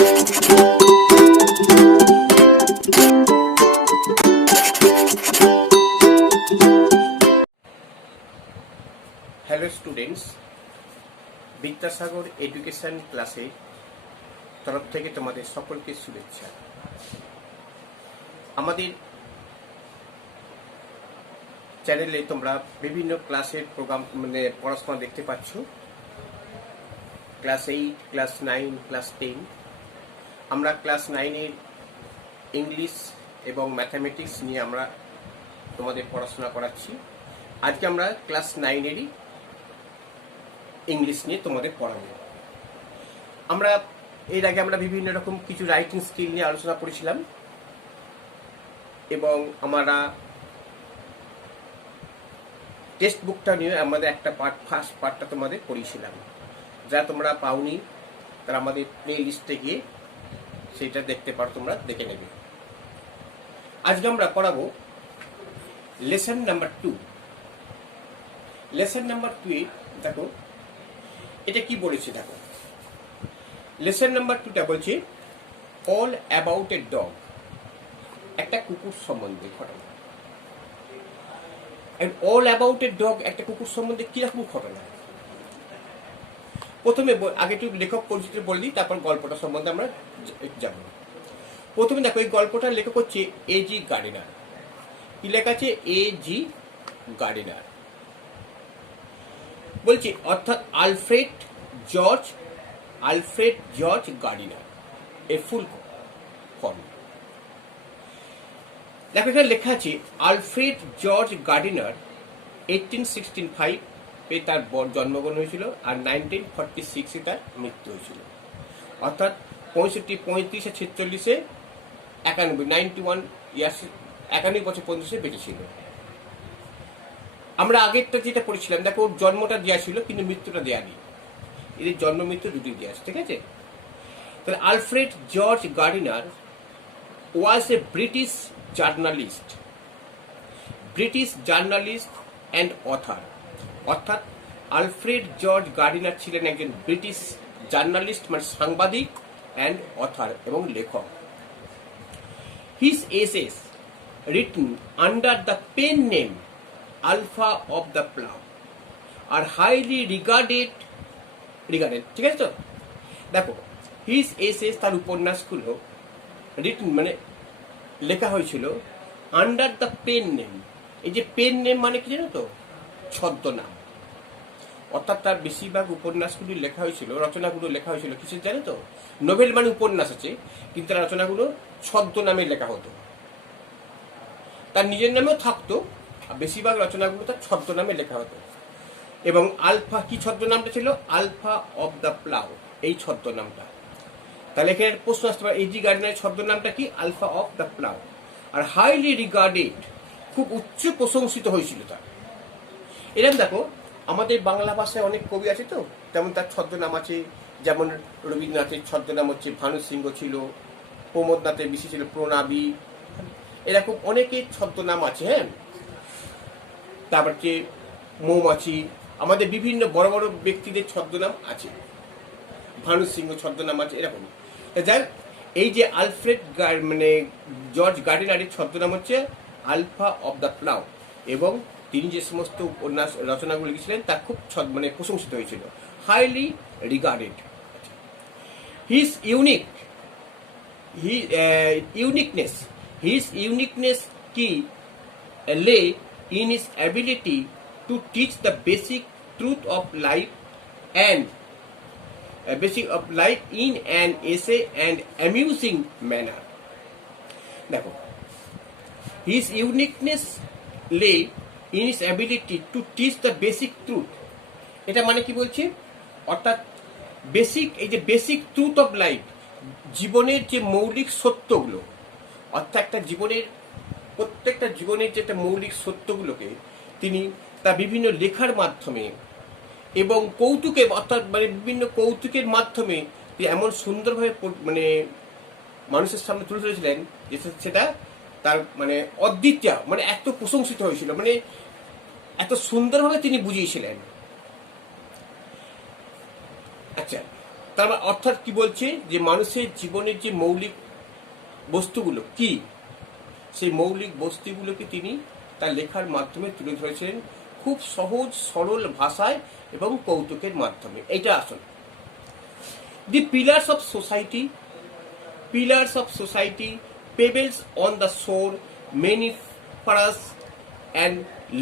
Hello students, Vidyasagar education ক্লাসে তরফ থেকে তোমাদের সকলকে শুভেচ্ছা। আমাদের চ্যানেলে তোমরা বিভিন্ন ক্লাসের প্রোগ্রাম পড়াশোনা দেখতে পাচ্ছ। Class 8, class 9, class 10। আমরা ক্লাস 9-এর ইংলিশ এবং ম্যাথামেটিক্স নিয়ে আমরা তোমাদের পড়াশোনা করাচ্ছি। আজকে আমরা ক্লাস 9-এরই ইংলিশ নিয়ে তোমাদের পড়াবো। আমরা এর আগে আমরা বিভিন্ন রকম কিছু রাইটিং স্কিল নিয়ে আলোচনা করেছিলাম এবং আমরা টেক্সট বুকটা নিয়ে আমাদের একটা ফার্স্ট পার্টটা তোমাদের পড়িয়েছিলাম। যা তোমরা পাওনি তারা আমাদের প্লে লিস্টে গিয়ে সেটা দেখতে পারো, তোমরা দেখে নেবে। আজকে আমরা পড়াবো লেসন নাম্বার 2। লেসন নাম্বার 2 দেখো এটা কি বলেছে। দেখো লেসন নাম্বার 2টা বলছে অল অ্যাবাউট এ ডগ, একটা কুকুর সম্বন্ধে ঘটনা। অল অ্যাবাউট এ ডগ, একটা কুকুর সম্বন্ধে কিরকম ঘটনা। প্রথমে আগে একটু লেখক পরিচিতি বলে দিই, তারপর গল্পটা সম্বন্ধে আমরা যাব। প্রথমে দেখো এই গল্পটার লেখক হচ্ছে A.G. গার্ডিনার। কি লেখা আছে? A.G. গার্ডিনার বলছে, অর্থাৎ আলফ্রেড জর্জ গার্ডিনার এর ফুল ফর্ম। দেখো এখানে লেখা আছে আলফ্রেড জর্জ গার্ডিনার 1865 তার জন্মগ্রহণ হয়েছিল আর 1946 তার মৃত্যু হয়েছিল। অর্থাৎ 35 আর 46 91 ইয়ার্স, 91 বছর পর্যন্ত বেঁচে ছিল। আমরা আগেরটা যেটা পড়েছিলাম, দেখো ওর জন্মটা দেওয়া ছিল কিন্তু মৃত্যুটা দেওয়া নেই। এদের জন্ম মৃত্যু দুটোই দেওয়া আছে, ঠিক আছে? তাহলে Alfred George Gardiner was A British journalist and other. অর্থাৎ আলফ্রেড জর্জ গার্ডিনার ছিলেন একজন ব্রিটিশ জার্নালিস্ট, মানে সাংবাদিক, অ্যান্ড অথার এবং লেখক। His essays written under the pen name Alpha of the Plough are highly regarded, ঠিক আছে তো? দেখো হিজ এসেস, তার উপন্যাসগুলো রিটন মানে লেখা হয়েছিল আন্ডার দ্য পেন নেম। এই যে পেন নেম মানে কি জানো তো? ছদ্মনাম। অর্থাৎ তার বেশিরভাগ উপন্যাসগুলি লেখা হয়েছিল, রচনাগুলো লেখা হয়েছিল কিসের জানো তো? নোভেল মানে উপন্যাস আছে, কিন্তু তার রচনাগুলো ছদ্মনামে লেখা হতো। তার নিজের নামেও থাকতো, আর বেশিরভাগ রচনাগুলো তার ছদ্মনামে লেখা হতো। এবং আলফা, কি ছদ্মনামটা ছিল? আলফা অফ দ্য প্লাউ, এই ছদ্মনামটা। তাহলে এখানে প্রশ্ন আসতে পারে A.G. গার্ডিনারের ছদ্মনামটা কি? Alpha of the Plough. Are highly regarded, খুব উচ্চ প্রশংসিত হয়েছিল তার। এরকম দেখো আমাদের বাংলা ভাষায় অনেক কবি আছে তো, তেমন তার ছদ্মনাম আছে। যেমন রবীন্দ্রনাথের ছদ্মনাম হচ্ছে ভানু সিংহ ছিল, প্রমোদনাথের বেশি ছিল প্রণাবী। এরকম অনেকের ছদ্মনাম আছে। হ্যাঁ, তারপর হচ্ছে মৌমাছি। আমাদের বিভিন্ন বড় বড় ব্যক্তিদের ছদ্মনাম আছে, ভানু সিংহ ছদ্মনাম আছে, এরকম। যাই এই যে আলফ্রেড জর্জ গার্ডিনারের ছদ্মনাম হচ্ছে আলফা অফ দ্য প্লাউ, এবং তিনি যে সমস্ত উপন্যাস রচনাগুলো লিখেছিলেন তা খুব প্রশংসিত হয়েছিল, হাইলি রিগার্ডেড। হিজ ইউনিকনেস কি lay in his ability to teach the basic truth of life in an essay and amusing manner. দেখো his uniqueness lay in his ability to teach the basic truth, এটা মানে কি বলছে? অর্থাৎ এই যে basic truth of life, জীবনের যে মৌলিক সত্যগুলো, অর্থাৎ প্রত্যেকটা জীবনের যে মৌলিক সত্যগুলোকে তিনি তার বিভিন্ন লেখার মাধ্যমে এবং কৌতুকে, অর্থাৎ বিভিন্ন কৌতুকের মাধ্যমে এমন সুন্দরভাবে মানুষের সামনে তুলে ধরেছিলেন যে সেটা তার অদ্বিতীয়, এত প্রশংসিত হয়েছিল, এত সুন্দরভাবে তিনি বুঝিয়েছিলেন। আচ্ছা, তার অর্থাৎ কি বলছে, যে মানুষের জীবনের যে মৌলিক বস্তুগুলো কি, সেই মৌলিক বস্তুগুলোকে তিনি তার লেখার মাধ্যমে তুলে ধরেছিলেন খুব সহজ সরল ভাষায় এবং কৌতুকের মাধ্যমে। এইটা আসল। The pillars of society, pebbles on the shore, meniferous and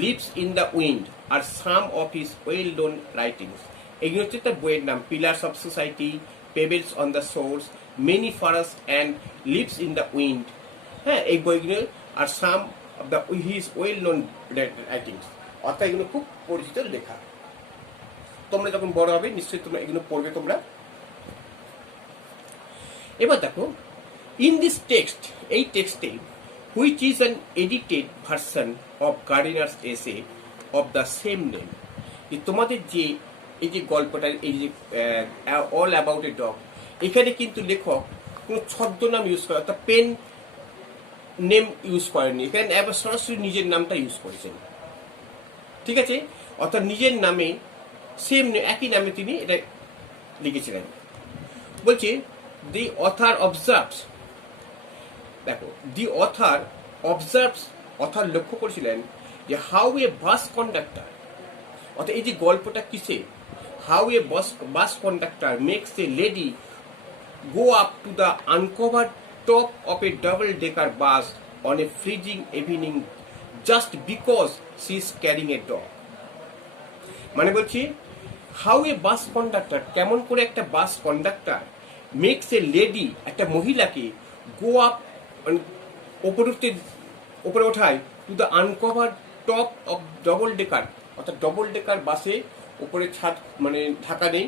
leaves in the wind are some of his well-known writings. এগুলো হচ্ছে তার বইয়ের নাম, pillars of society, pebbles on the shores, many furrows and leaves in the wind. হ্যাঁ, এই বইগুলো আর some of the his well known writings, অর্থাৎ এগুলো খুব পরিচিত লেখা। তোমরা যখন বড় হবে নিশ্চয়ই তোমরা এগুলো পড়বে তোমরা। এবার দেখো, ইন দিস টেক্সট, এই টেক্সটে, which is an edited version of Gardiner's essay of the same name, তোমাদের যে এই যে গল্পটা, এই যে অল অ্যাবাউট এ ডগ, এখানে কিন্তু লেখক কোনো ছদ্মনাম ইউজ করে, অর্থাৎ পেন নেম ইউজ করেননি, এখানে একবার সরাসরি নিজের নামটা ইউজ করেছেন। ঠিক আছে, অর্থাৎ নিজের নামে সেম একই নামে তিনি এটা লিখেছিলেন। বলছে দি অথার অবজার্ভস, দেখো, দি অথার অবজার্ভস, অথার লক্ষ্য করেছিলেন যে হাউ এ বাস কন্ডাক্টর, অর্থাৎ এই যে গল্পটা কিসে, how a bus conductor makes a lady go up to the uncovered top of a double-decker bus on a freezing evening just because she is carrying a dog. মানে বলছি, how a bus conductor, কেমন করে একটা bus conductor makes a lady, একটা মহিলাকে go up, উপরে ওঠায়, to the uncover top of double decker, অর্থাৎ ডবল ডেকার বাসে উপরে ছাদ মানে ঢাকা নেই,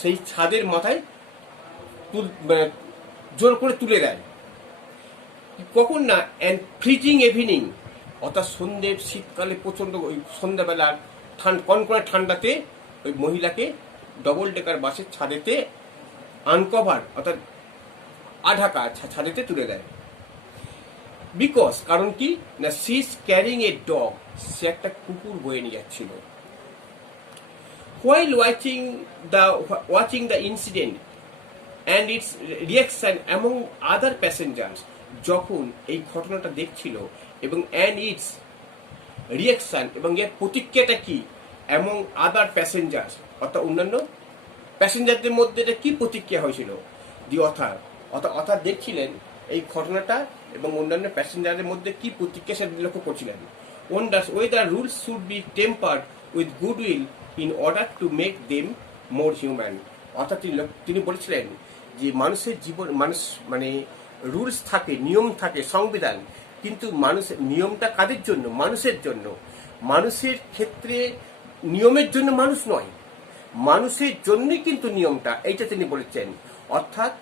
সেই ছাদের মাথায় জোর করে তুলে দেয়। কখন না, অ্যান্ড ফ্রিজিং ইভিনিং, অর্থাৎ সন্ধ্যের শীতকালে প্রচন্ড ওই সন্ধ্যাবেলার কনকনে ঠান্ডাতে ওই মহিলাকে ডবল ডেকার বাসের ছাদেতে আনকভার, অর্থাৎ আঢাকা ছাদেতে তুলে দেয়। বিকজ, কারণ কি না, she is carrying a dog, সে একটা কুকুর বয়ে নিয়ে যাচ্ছিল। While watching the incident and its reaction among other passengers, যখন এই ঘটনাটা দেখছিল এবং and its reaction, এবং এর প্রতিক্রিয়াটা কি, among other passengers, অর্থাৎ অন্যান্য প্যাসেঞ্জারদের মধ্যে এটা কি প্রতিক্রিয়া হয়েছিল। দি অথার দেখছিলেন এই ঘটনাটা এবং অন্যান্য প্যাসেঞ্জারদের মধ্যে কি প্রতিক্রিয়া সেটা লক্ষ্য করছিলেন। whether rules should be tempered with goodwill in order to make them more human, অর্থাৎ তিনি বলেছিলেন যে মানুষের জীবন, মানুষ মানে রুলস থাকে, নিয়ম থাকে, সংবিধান, কিন্তু মানুষের নিয়মটা কাদের জন্য, মানুষের জন্য। মানুষের ক্ষেত্রে নিয়মের জন্য মানুষ নয়, মানুষের জন্যই কিন্তু নিয়মটা, এইটা তিনি বলেছেন। অর্থাৎ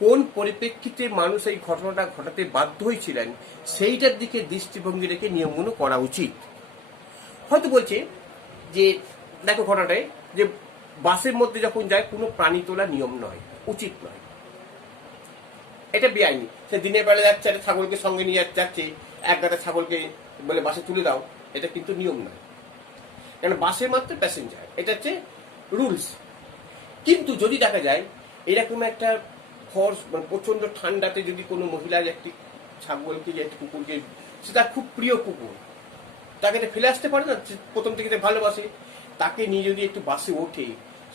কোন পরিপ্রেক্ষিতে মানুষ এই ঘটনাটা ঘটাতে বাধ্য হয়েছিলেন সেইটার দিকে দৃষ্টিভঙ্গি রেখে নিয়মগুলো করা উচিত। হয়তো বলছে যে দেখো ঘটনাটায়, যে বাসের মধ্যে যখন যায় কোনো প্রাণী তোলা নিয়ম নয়, উচিত নয়, এটা বেআইনি। সে দিনের বেলা যাচ্ছে, একটা ছাগলকে সঙ্গে নিয়ে যাচ্ছে, এক গাদা ছাগলকে বলে বাসে তুলে দাও, এটা কিন্তু নিয়ম নয়, কারণ বাসের মাত্র প্যাসেঞ্জার, এটা হচ্ছে রুলস। কিন্তু যদি দেখা যায় এরকম একটা মানে প্রচন্ড ঠান্ডাতে যদি কোনো মহিলার একটি ছাগলকে, একটি কুকুরকে, সেটা খুব প্রিয় কুকুর, তাকে ফেলে আসতে পারে না, প্রথম থেকে ভালোবাসে, তাকে নিয়ে যদি একটু বাসে ওঠে,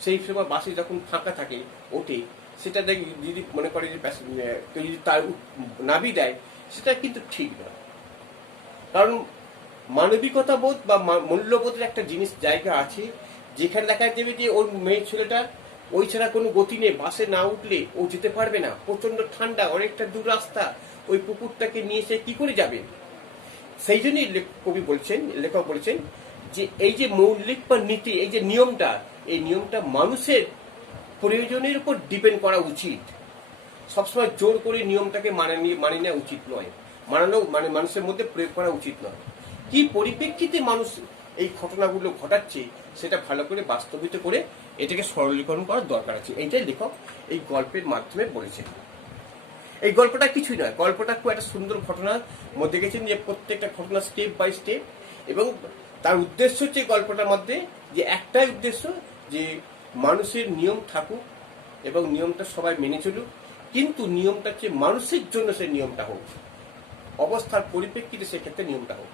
সেই সময় বাসে যখন ফাঁকা থাকে ওঠে, সেটা যদি মনে করে যে কেউ যদি তার নাবি দেয়, সেটা কিন্তু ঠিক নয়। কারণ মানবিকতা বোধ বা মূল্যবোধের একটা জিনিস জায়গা আছে, যেখানে দেখা যাবে যে ওর মেয়ে ছেলেটা ওই ছাড়া কোনো গতি নেই, বাসে না উঠলে ও যেতে পারবে না, প্রচন্ড ঠান্ডা, অনেকটা দূর রাস্তা, ওই কুকুরটাকে নিয়ে সে কি করে যাবে। সেই জন্যই লেখক বলছেন যে এই যে মৌলিক বা নীতি, এই যে নিয়মটা, এই নিয়মটা মানুষের প্রয়োজনের উপর ডিপেন্ড করা উচিত। সবসময় জোর করে নিয়মটাকে মানিয়ে নেওয়া উচিত নয়, মানে মানুষের মধ্যে প্রয়োগ করা উচিত নয়। কি পরিপ্রেক্ষিতে মানুষ এই ঘটনাগুলো ঘটাচ্ছে সেটা ভালো করে বাস্তবিত করে এটাকে সরলীকরণ করার দরকার আছে, এইটাই লেখক এই গল্পের মাধ্যমে বলেছেন। এই গল্পটা কিছুই নয়, গল্পটা খুব একটা সুন্দর ঘটনার মধ্যে গেছেন, যে প্রত্যেকটা ঘটনা স্টেপ বাই স্টেপ, এবং তার উদ্দেশ্য হচ্ছে গল্পটার মধ্যে যে একটাই উদ্দেশ্য, যে মানুষের নিয়ম থাকুক, এবং নিয়মটা সবাই মেনে চলুক, কিন্তু নিয়মটা হচ্ছে মানুষের জন্য সেই নিয়মটা হোক, অবস্থার পরিপ্রেক্ষিতে সেক্ষেত্রে নিয়মটা হোক।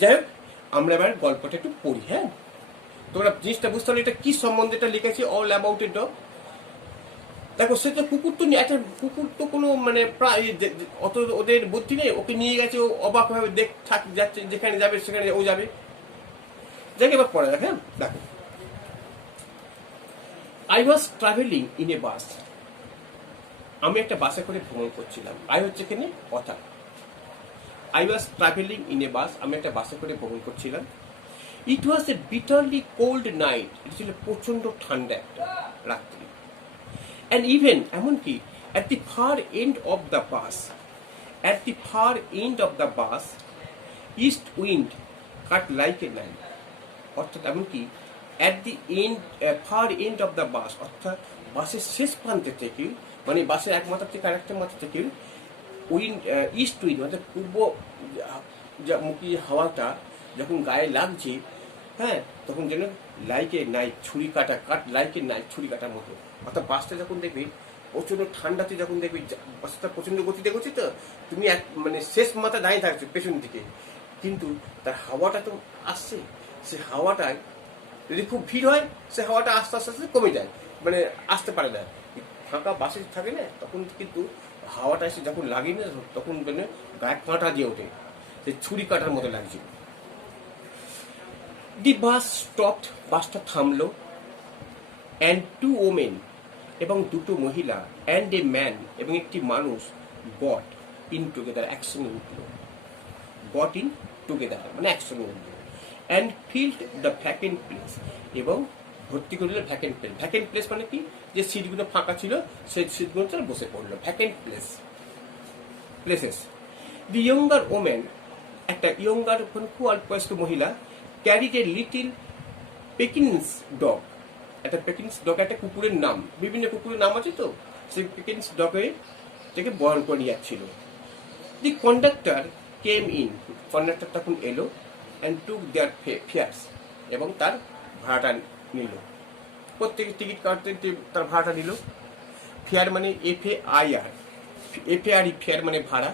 যাই হোক, আমরা এবার গল্পটা একটু পড়ি। হ্যাঁ, তোমরা জিনিসটা বুঝতে পারলে এটা কি সম্বন্ধে এটা লিখেছি, অল অ্যাবাউট এ ডগ। দেখো, সে তো কুকুর তো একটা কুকুর তো কোনো মানে প্রায় অত ওদের বুদ্ধি নেই, ওকে নিয়ে গেছে, ও অবাক ভাবে যাচ্ছে, যেখানে যাবে সেখানে ও যাবে। যাকে এবার পড়া দেখ। হ্যাঁ, দেখো, I was travelling in a bus. আমি একটা বাসে করে ভ্রমণ করছিলাম। আই হচ্ছে এখানে কথা। I was travelling in a bus, আমি একটা বাসে করে ভ্রমণ করছিলাম। It was a bitterly cold night, এটা ছিল প্রচন্ড ঠান্ডা একটা রাত্রি। অ্যান্ড ইভেন এমনকি at the far end of the bus, at the far end of the bus east wind cut like a knife. অর্থাৎ এমনকি at the end far end of the bus, অর্থাৎ বাসের শেষ প্রান্তে থেকে, মানে বাসের এক মাথা থেকে আরেকটা মাথা থেকে উইন্ড, ইস্ট উইন্ড অর্থাৎ পূর্ব মুখী হাওয়াটা যখন গায়ে লাগছে, হ্যাঁ, তখন যেন লাইকে নাইফ, ছুরি কাটা, লাইকে নাইফ, ছুরি কাটার মতো। অর্থাৎ বাসটা যখন দেখবে প্রচন্ড ঠান্ডাতে, যখন দেখবে বাসটা প্রচন্ড গতিতে করছে, তো তুমি এক মানে শেষ মাথা দাঁড়িয়ে থাকছো পেছন দিকে, কিন্তু তার হাওয়াটা তো আসছে, সে হাওয়াটায় যদি খুব ভিড় হয়, সে হাওয়াটা আস্তে আস্তে আস্তে কমে যায়, মানে আসতে পারে না। ফাঁকা বাসে থাকে না, তখন কিন্তু হাওয়াটা এসে যখন লাগে না, তখন মানে গায়ে কাঁটা দিয়ে ওঠে, সে ছুরি কাটার মতো লাগছে। দি বাস স্টপড, বাসটা থামলো। অ্যান্ড টু ওমেন, এবং দুটো মহিলা, অ্যান্ড এ ম্যান, এবং একটি মানুষ, গট ইন টুগেদার, একসঙ্গে উঠলো। গট ইন টুগেদার মানে একসঙ্গে উঠলো। And field the vacant place, এবং ভর্তি করে দিল ভ্যাকেন্ট প্লেস। ভ্যাকেন্ট প্লেস মানে কি, যে সিটগুলো ফাঁকা ছিল সেই সিটগুলোতে বসে পড়লো, ভ্যাকেন্ট প্লেসেস। দি ইয়ঙ্গার ওমেন, একটা ইয়ঙ্গার খুব অল্প বয়স্ক মহিলা, ক্যারিড এ লিটিল পেকিন্স ডগ, একটা পেকিন্স ডগ একটা কুকুরের নাম, বিভিন্ন কুকুরের নাম আছে তো, সেই পেকিন্স ডগে থেকে বহন করে নিয়ে যাচ্ছিল। দি কন্ডাক্টর কেম ইন, কন্ডাক্টর তখন এলো। অ্যান্ড টুক দেয়ার ফেয়ার্স, এবং তার ভাড়াটা নিল। প্রত্যেকের টিকিট কাটতে তার ভাড়াটা নিল। ফেয়ার মানে FAIR, ফেয়ার মানে ভাড়া,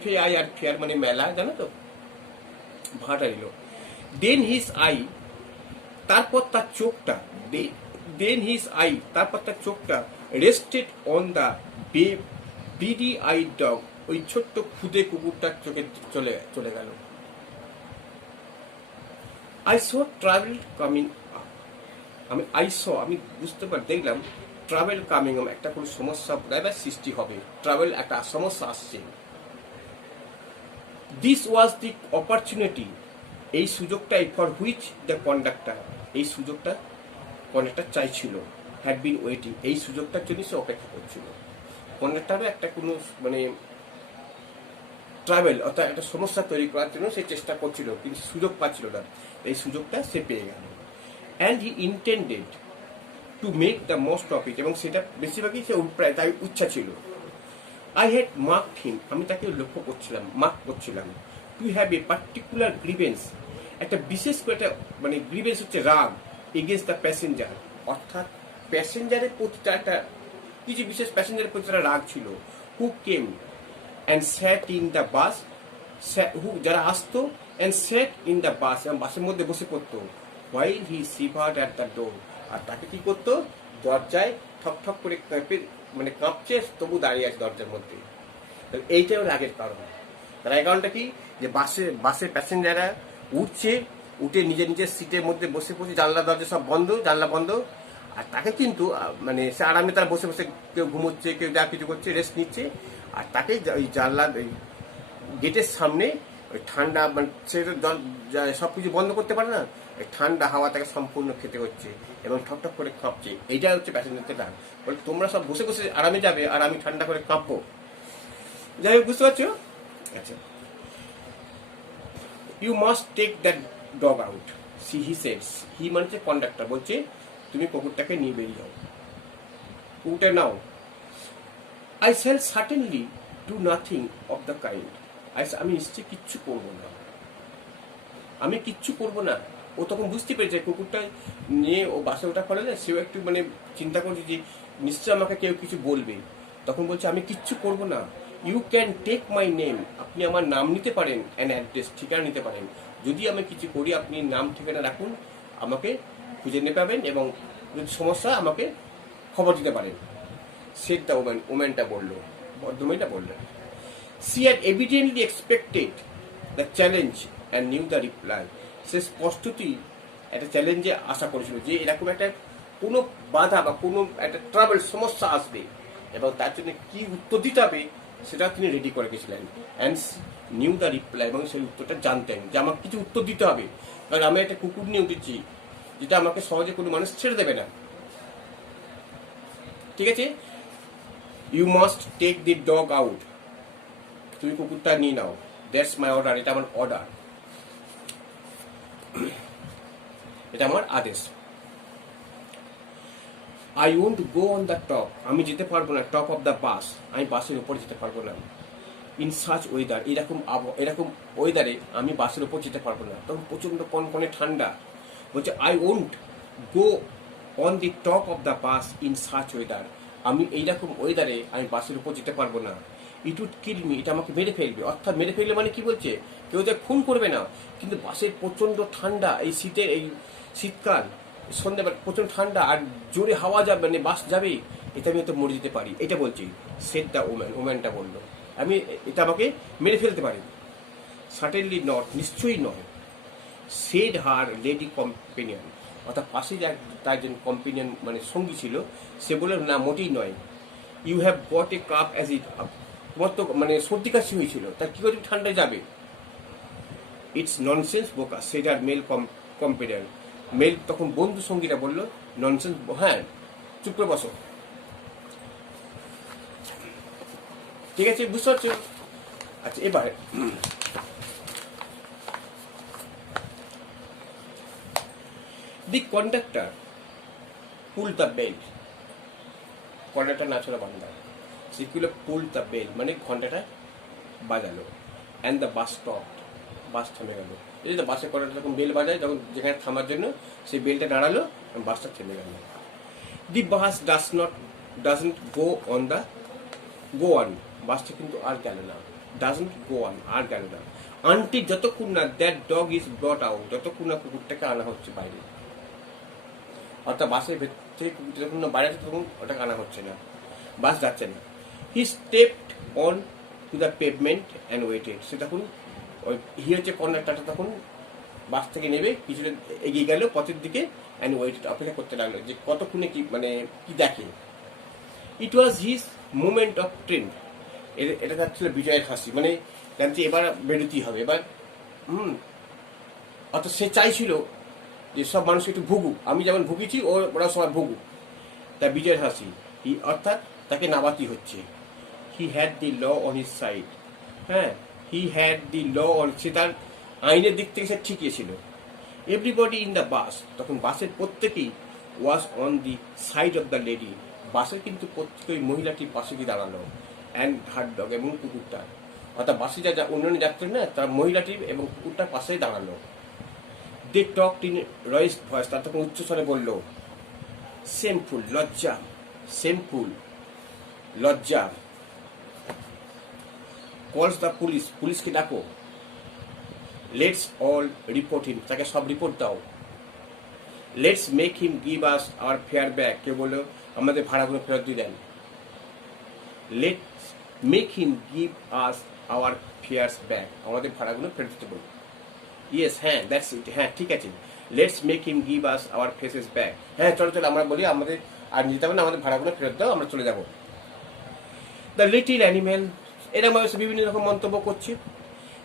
FAIR ফেয়ার মানে মেলা, জানো তো, ভাড়াটা নিল। দেন হিজ আই, তারপর তার চোখটা, তারপর তার চোখটা rested on the BD I dog, ওই ছোট্ট খুদে কুকুরটার চোখে চলে গেল। I saw travel coming up, আমি বুঝতে পারি, দেখলাম ট্রাভেল কামিং, একটা কোনো সমস্যা প্রায় সৃষ্টি হবে, ট্রাভেল একটা সমস্যা আসছে। দিস ওয়াজ দি অপরচুনিটি, এই সুযোগটাই, ফর হুইচ দ্য কন্ডাক্টর, এই সুযোগটা কন্ডাক্টর চাইছিল, হ্যাড বিন ওয়েটিং, এই সুযোগটার জন্য সে অপেক্ষা করছিল। কন্ডাক্টরও একটা কোনো মানে ট্রাভেল অর্থাৎ একটা সমস্যা তৈরি করার জন্য সে চেষ্টা করছিল, কিন্তু সুযোগ পাচ্ছিল না, এই সুযোগটা সে পেয়ে গেল। And he intended to make the most of it, এবং সেটা বেশিরভাগই সে প্রায় তাই ইচ্ছা ছিল। আই হ্যাড মার্কড হিম, আমি তাকে মার্ক করছিলাম। Two have a particular grievance, একটা বিশেষ করে একটা মানে গ্রিভেন্স হচ্ছে রাগ, এগেন্স্ট দ্য প্যাসেঞ্জার, অর্থাৎ প্যাসেঞ্জারের প্রতি একটা কিছু বিশেষ প্যাসেঞ্জারের প্রতি একটা রাগ ছিল। Who came and sat in the bus, যারা আসতো, and sat in the bus, এবং বাসের মধ্যে বসে পড়তো। While he shivered at the door, আর তাকে কি করতো, দরজায় ঠক ঠক করে মানে কাঁপছে, তবু দাঁড়িয়ে আছে দরজার মধ্যে। এইটাই ওর রাগের কারণ। তার এই কারণটা কি, যে বাসে প্যাসেঞ্জাররা উঠে নিজের সিটের মধ্যে বসে পড়ছে, জানলা দরজা সব বন্ধ, জানলা বন্ধ, আর তাকে কিন্তু মানে সে আরামে তারা বসে বসে, কেউ ঘুমোচ্ছে, কেউ যা কিছু করছে, রেস্ট নিচ্ছে, আর তাকে ওই জানলা গেটের সামনে ওই ঠান্ডা, মানে সে তো সব কিছু বন্ধ করতে পারে না, ওই ঠান্ডা হাওয়া তাকে সম্পূর্ণ খেতে হচ্ছে, এবং ঠকঠক করে কাঁপছে। এইটা হচ্ছে প্যাসেঞ্জারদের রাগ, বলে তোমরা সব বসে বসে আরামে যাবে, আর আমি ঠান্ডা করে কাঁপবো। যাই হোক, বুঝতে পারছো? আচ্ছা, you must take that dog out, he সেডস, হি মানে কন্ডাক্টর বলছে, তুমি কুকুরটাকে নিয়ে বেরিয়ে যাও, কুকুরটা নাও। I shall certainly do nothing of the kind, আমি নিশ্চয়ই কিচ্ছু করবো না, আমি কিচ্ছু করবো না। ও তখন বুঝতে পেরেছে কুকুরটা নিয়ে ও বাসে ওঠা ফলে না, সেও একটু মানে চিন্তা করছে যে নিশ্চয় আমাকে কেউ কিছু বলবে। তখন বলছে আমি কিচ্ছু করব না, you can take my name, আপনি আমার নাম নিতে পারেন, অ্যান্ড অ্যাড্রেস, ঠিকানা নিতে পারেন। যদি আমি কিছু করি আপনি নাম ঠিকানা রাখুন, আমাকে খুঁজে নিতে পাবেন এবং যদি সমস্যা আমাকে খবর দিতে পারেন। সেট দ্য ওম্যান, ওম্যানটা বললো, ভদ্রমহিলা বললেন। She had evidently expected the challenge and knew the reply. সে স্পষ্টতই একটা চ্যালেঞ্জে আশা করেছিল যে এরকম একটা কোনো বাধা বা কোনো একটা ট্রাভেল সমস্যা আসবে এবং তার জন্য কি উত্তর দিতে হবে সেটা তিনি রেডি করে গেছিলেন। অ্যান্ড নিউ দ্য রিপ্লাই, এবং সেই উত্তরটা জানতেন যে আমাকে কিছু উত্তর দিতে হবে, কারণ আমি একটা কুকুর নিয়ে উঠেছি যেটা আমাকে সহজে কোনো মানুষ ছেড়ে দেবে না। ঠিক আছে, you must take the dog out, তুমি কুকুরটা নিয়ে নাও, দ্যাটস মাই অর্ডার, এটা আমার অর্ডার, এটা আমার আদেশ। I won't go on the top, আমি যেতে পারবো না টপ অফ দ্য বাস, আমি বাসের উপর যেতে পারবো না। ইন সাচ ওয়েদার, এরকম ওয়েদারে আমি বাসের উপর যেতে পারবো না, তখন প্রচণ্ড কনকনে ঠান্ডা। বলছে I won't go on the top of the bus in such weather, আমি এইরকম ওয়েদারে আমি বাসের উপর যেতে পারবো না। ইট উড কিল মি, এটা আমাকে মেরে ফেলবে। অর্থাৎ মেরে ফেলবে মানে কি বলছে, কেউ তো খুন করবে না, কিন্তু বাসের প্রচণ্ড ঠান্ডা, এই শীতে, এই শীতকাল সন্ধ্যেবেলা প্রচণ্ড ঠান্ডা আর জোরে হাওয়া যাবে, মানে বাস যাবে, এটা আমি হয়তো মরে যেতে পারি, এটা বলছি। সেট দ্য ওম্যান, ওম্যানটা বললো আমি এটা আমাকে মেরে ফেলতে পারি। সার্টেনলি নট, নিশ্চয়ই নয়। সেড হার লেডি কম্পেনিয়ন, অর্থাৎ পাশে তার একজন কম্পেনিয়ন মানে সঙ্গী ছিল, সে বলল না মোটেই নয়। You have got a cup as it, তোমার তো মানে সর্দি কাশি হয়েছিল, তার কি করে ঠান্ডায় যাবে। ইটস ননসেন্স বোকা, সেড আর মেল কম্পেনিয়ন, মেল তখন বন্ধু সঙ্গীরা বললো ননসেন্স, হ্যাঁ চুপ করে বসো। ঠিক আছে, বুঝতে পারছো? আচ্ছা, এবার the conductor pull the bell, conductor নাচলো বান্দা, সেগুলো পুল দ্য বেল মানে ঘন্টাটা বাজালো, and the bus stop, bus থেমে গেল। এই তো বাসের কন্ডাক্টর যখন বেল বাজায়, যখন যেখানে থামার জন্য সেই বেলটা দাঁড়ালো, বাসটা থেমে গেল। দি বাস ডাজন্ট গো অন, বাসটা কিন্তু আর গেল না, ডাজন্ট গো অন, আর গেল না, আনটি যতক্ষণ না দ্যাট ডগ ইজ ব্রট আউট, যতক্ষণ না কুকুরটাকে আনা হচ্ছে বাইরে। অর্থাৎ বাসের ভেতর থেকে কুকুরটা যখন না বাইরে আছে তখন ওটাকে আনা হচ্ছে না, বাস যাচ্ছে না। He stepped on to the pavement and waited, সে তখন ওই হচ্ছে কন্ডাক্টরটা তখন বাস থেকে নেবে কিছুটা এগিয়ে গেল পথের দিকে, অ্যান্ড ওয়েটেড, অপেক্ষা করতে লাগলো যে কতক্ষণে কি মানে কি দেখে। It was his moment of train, এটা তার ছিল বিজয়ের হাসি, মানে জানছি এবার বেরোতেই হবে এবার। অর্থাৎ সে চাইছিল যে সব মানুষ একটু ভুগুক, আমি যেমন ভুগেছি ওরা সবাই ভুগুক, তার বিজয়ের হাসি। অর্থাৎ তাকে নাবাতি হচ্ছে। He had the law on his side, হ্যাঁ he had the law on, সে তার আইনের দিক থেকে সে ঠিকই ছিল। এভরিবডি ইন দ্য বাস, তখন বাসের প্রত্যেকেই was on the side of the lady, বাসের কিন্তু প্রত্যেকেই মহিলাটির পাশে গিয়ে দাঁড়ালো, অ্যান্ড হার ডগ, এবং কুকুরটা, অর্থাৎ বাসে যা অন্যান্য যাত্রী না তার মহিলাটির এবং কুকুরটার পাশেই দাঁড়ালো। দে টকড ইন রয়েস ভয়েস, তার তখন উচ্চস্বরে বলল সেমফুল, লজ্জা, সেমফুল, লজ্জা। কলস দ্য পুলিশ, পুলিশকে ডাকো। লেটস অল রিপোর্ট হিম, তাকে সব রিপোর্ট দাও। Let's make him give us our fare back, কেউ বললো আমাদের ভাড়াগুলো ফেরত দিয়ে দেন। Let's make him give us our fares back, আমাদের ভাড়াগুলো ফেরত দিতে বলুন। ইয়েস, হ্যাঁ দ্যাটস ইট, হ্যাঁ ঠিক আছে। Let's make him give us hour faces back, হ্যাঁ চলো চলো আমরা বলি আমাদের আর নিতে হবে না, আমাদের ভাড়াগুলো ফেরত দাও, আমরা চলে যাবো। দ্য লিটিল অ্যানিম্যাল, এরকম বিভিন্ন রকম মন্তব্য করছে।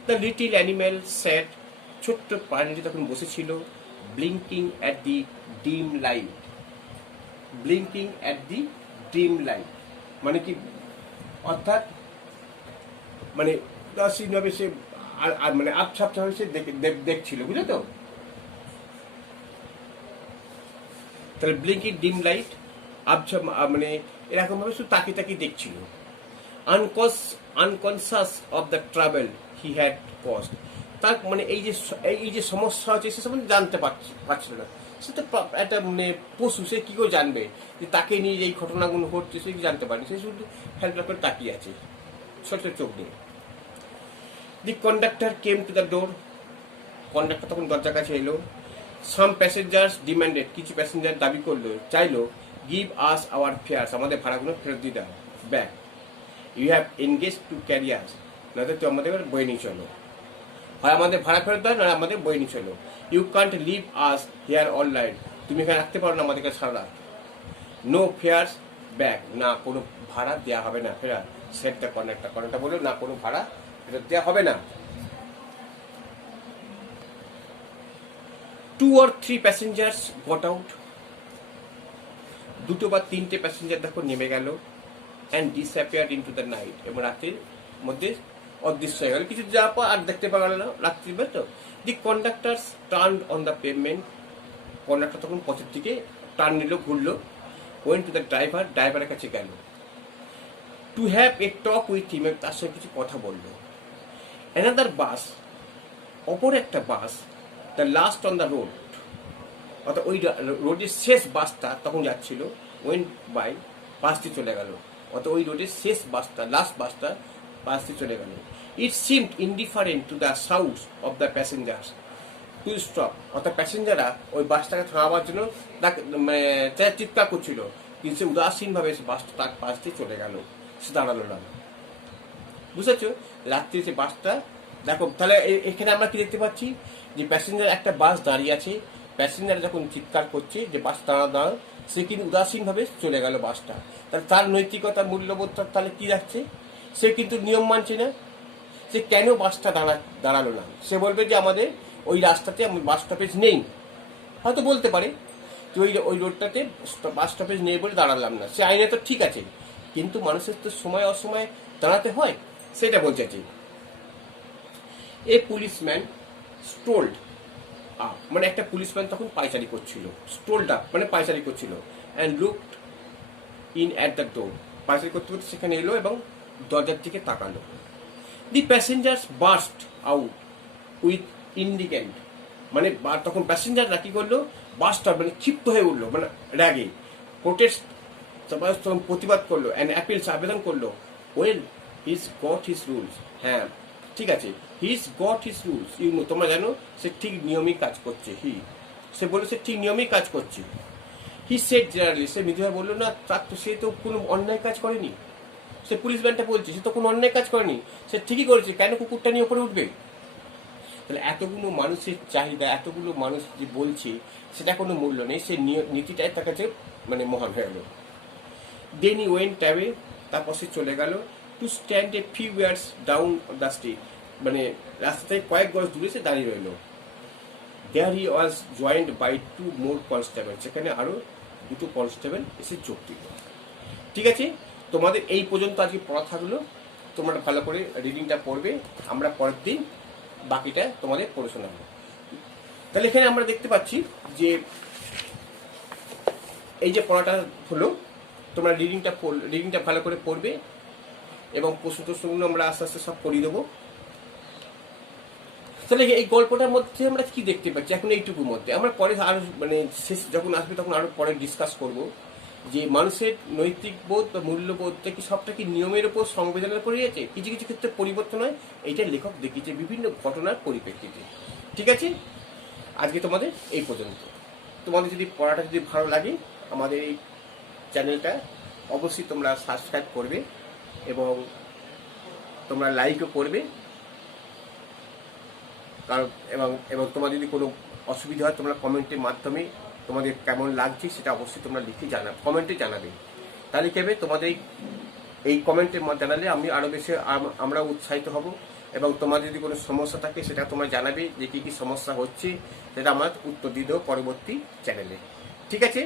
দ্য লিটিল অ্যানিম্যাল স্যাট, ছোট্ট প্রাণীটি তখন বসেছিল, blinking at the dim light, blinking at the dim light মানে কি, অর্থাৎ মানে ভাবে সে মানে আবছাপভাবে সে দেখছিল, বুঝলে তো। তাহলে ব্লিঙ্কিং ডিম লাইট, আবছা মানে এরকম ভাবে শুধু তাকিয়ে তাকিয়ে দেখছিল। Unconscious of the travel he had caused, তার মানে এই যে সমস্যা হচ্ছে সে সম্বন্ধে জানতে পারছিল না, সে তো একটা মানে পশু, সে কী করে জানবে যে তাকে নিয়ে এই ঘটনাগুলো ঘটছে, সে কি জানতে পারেনি, সে শুধু ফেলফেল করে তাকিয়ে আছে ছোট চোখ দিয়ে। The conductor came to the door, conductor তখন দরজার কাছে এলো। সাম প্যাসেঞ্জার্স ডিমান্ডেড, কিছু প্যাসেঞ্জার দাবি করলো, চাইলো, গিভ আস আওয়ার ফেয়ার্স, আমাদের ভাড়াগুলো ফেরত দিয়ে দাও, back, you have engage to carry us, নয়তো তুই আমাদের বই নিয়ে চলো, হয় আমাদের ভাড়া ফেরত দাও, নয় আমাদের বই নিয়ে চলো, you can't leave us here all night, তুমি এখানে রাখতে পারো না আমাদেরকে সারা রাত, নো ফেয়ার্স ব্যাক, না কোনো ভাড়া দেওয়া হবে না ফেরার, সেট দ্য কন্ডাক্টর, কন্ডাক্টর বললো না কোনো ভাড়া ফেরত দেওয়া হবে না। 2 or 3 প্যাসেঞ্জার্স গট আউট, 2 বা 3টে প্যাসেঞ্জার দেখো নেমে গেল, and disappeared into the night, এবং রাতের মধ্যে অদৃশ্য হয়ে গেল, কিছু যাওয়ার পর আর দেখতে পাওয়া গেল না রাত্রি, তো the conductors turn on the pavement, conductor তখন পথের দিকে টার্ন নিল, ঘুরলো, ওয়েন্ট টু দ্য ড্রাইভার, ড্রাইভারের কাছে গেল, to have a talk with him, তার সঙ্গে কিছু কথা বললো। অ্যানাদার বাস, অপর একটা bus, the last on the road, অর্থাৎ ওই রোডের শেষ বাসটা তখন যাচ্ছিল, ওয়েন্ট বাই, পাশ দিয়ে চলে গেল, অর্থাৎ ওই রোডের শেষ বাসটা, লাস্ট বাসটা পাশ দিয়ে চলে গেল। ইট seemed indifferent to the sounds of the passengers to stop, অর্থাৎ প্যাসেঞ্জাররা ওই বাসটাকে থামাবার জন্য তাকে মানে চিৎকার করছিল, কিন্তু সে উদাসীনভাবে বাসটা তার পাশ দিয়ে চলে গেল, সে দাঁড়ালো না। বুঝেছো, রাত্রি যে বাসটা দেখো, তাহলে এখানে আমরা কি দেখতে পাচ্ছি, যে প্যাসেঞ্জার একটা বাস দাঁড়িয়ে আছে, প্যাসেঞ্জার যখন চিৎকার করছে যে বাস দাঁড়াও, সে কিন্তু উদাসীনভাবে চলে গেল বাসটা, তাহলে তার নৈতিকতা মূল্যবোধটা তাহলে কি রাখছে, সে কিন্তু নিয়ম মানছে না, সে কেন বাসটা দাঁড়ালো না, সে বলবে যে আমাদের ওই রাস্তাতে বাস স্টপেজ নেই, হয়তো বলতে পারে যে ওই রোডটাতে বাস স্টপেজ নেই বলে দাঁড়ালাম না, সে আইনে তো ঠিক আছে, কিন্তু মানুষের তো সময় অসময়ে দাঁড়াতে হয়, সেটা বলতে চাই। এ পুলিশম্যান স্টোল্ড আপ, মানে একটা পুলিশম্যান তখন পায়চারি করছিল, স্টোল্ড আপ মানে পায়চারি করছিল, and looked in at the door, পায়চারি করতে করতে সেখানে এলো এবং দরজার দিকে তাকালো। The passengers burst out with indigent, মানে তখন প্যাসেঞ্জাররা কি করলো, বাসটা মানে ক্ষিপ্ত হয়ে উঠলো, মানে র্যাগে, প্রোটেস্ট, তখন প্রতিবাদ করলো, অ্যান্ড অ্যাপিলস, আবেদন করলো, well he's got his rules, হ্যাঁ ঠিক আছে, he's got his rules, you know, তোমরা জানো সে ঠিক নিয়মেই কাজ করছে, সে বললো সে ঠিক নিয়মেই কাজ করছে। হি সেড জেনারেলি, সে মৃদুভাবে বললো না, তার তো সে তো কোনো অন্যায় কাজ করেনি, সে পুলিশ ম্যানটা বলছে সে তো কোনো অন্যায় কাজ করেনি, সে ঠিকই করেছে, কেন কুকুরটা নিয়ে ওপরে উঠবে। তাহলে এতগুলো মানুষের চাহিদা, এতগুলো মানুষ যে বলছে সেটা কোনো মূল্য নেই, সে নীতিটাই তার কাছে মানে মহান হয়ে গেল। দেন ই ওয়েন্ট অ্যাওয়ে, তারপর সে চলে গেল, to stand a few years down the street, মানে রাস্তা থেকে কয়েক গজ দূরে সে দাঁড়িয়ে রইল। দেয়ার হি ওয়াজ জয়েন্ড বাই 2 more কনস্টেবল, সেখানে আরও 2টো কনস্টেবল এসে যোগ দিল। ঠিক আছে, তোমাদের এই পর্যন্ত আজকে পড়া থাকলো, তোমরা ভালো করে রিডিংটা পড়বে, আমরা পরের দিন বাকিটা তোমাদের পড়ে শোনাবো। তাহলে এখানে আমরা দেখতে পাচ্ছি যে এই যে পড়াটা হলো, তোমরা রিডিংটা ভালো করে পড়বে এবং প্রশ্নগুলো আমরা আস্তে আস্তে সব পড়িয়ে দেবো। তাহলে এই গল্পটার মধ্যে আমরা কি দেখতে পাচ্ছি এখন এইটুকুর মধ্যে, আমরা পরে আরো মানে শেষ যখন আসবে তখন আরো পরে ডিসকাস করব যে মানুষের নৈতিক বোধ বা মূল্যবোধটা কি সবটা কি নিয়মের উপর সংবেদনের উপর আছে, কিছু কিছু ক্ষেত্রে পরিবর্তন হয়, এইটা লেখক দেখিয়েছে বিভিন্ন ঘটনার পরিপ্রেক্ষিতে। ঠিক আছে, আজকে তোমাদের এই পর্যন্ত। তোমাদের যদি পড়াটা যদি ভালো লাগে আমাদের এই চ্যানেলটা অবশ্যই তোমরা সাবস্ক্রাইব করবে এবং তোমরা লাইকও করবে, কারণ এবং তোমার যদি কোনো অসুবিধা হয় তোমরা কমেন্টের মাধ্যমে তোমাদের কেমন লাগছে সেটা অবশ্যই তোমরা লিখে কমেন্টে জানাবে। তাহলে কি হবে, তোমাদের এই কমেন্টের জানালে আমি আরও বেশি আমরা উৎসাহিত হব এবং তোমার যদি কোনো সমস্যা থাকে সেটা তোমরা জানাবে যে কী কী সমস্যা হচ্ছে, সেটা আমার উত্তর দিয়ে দেবো পরবর্তী চ্যানেলে। ঠিক আছে।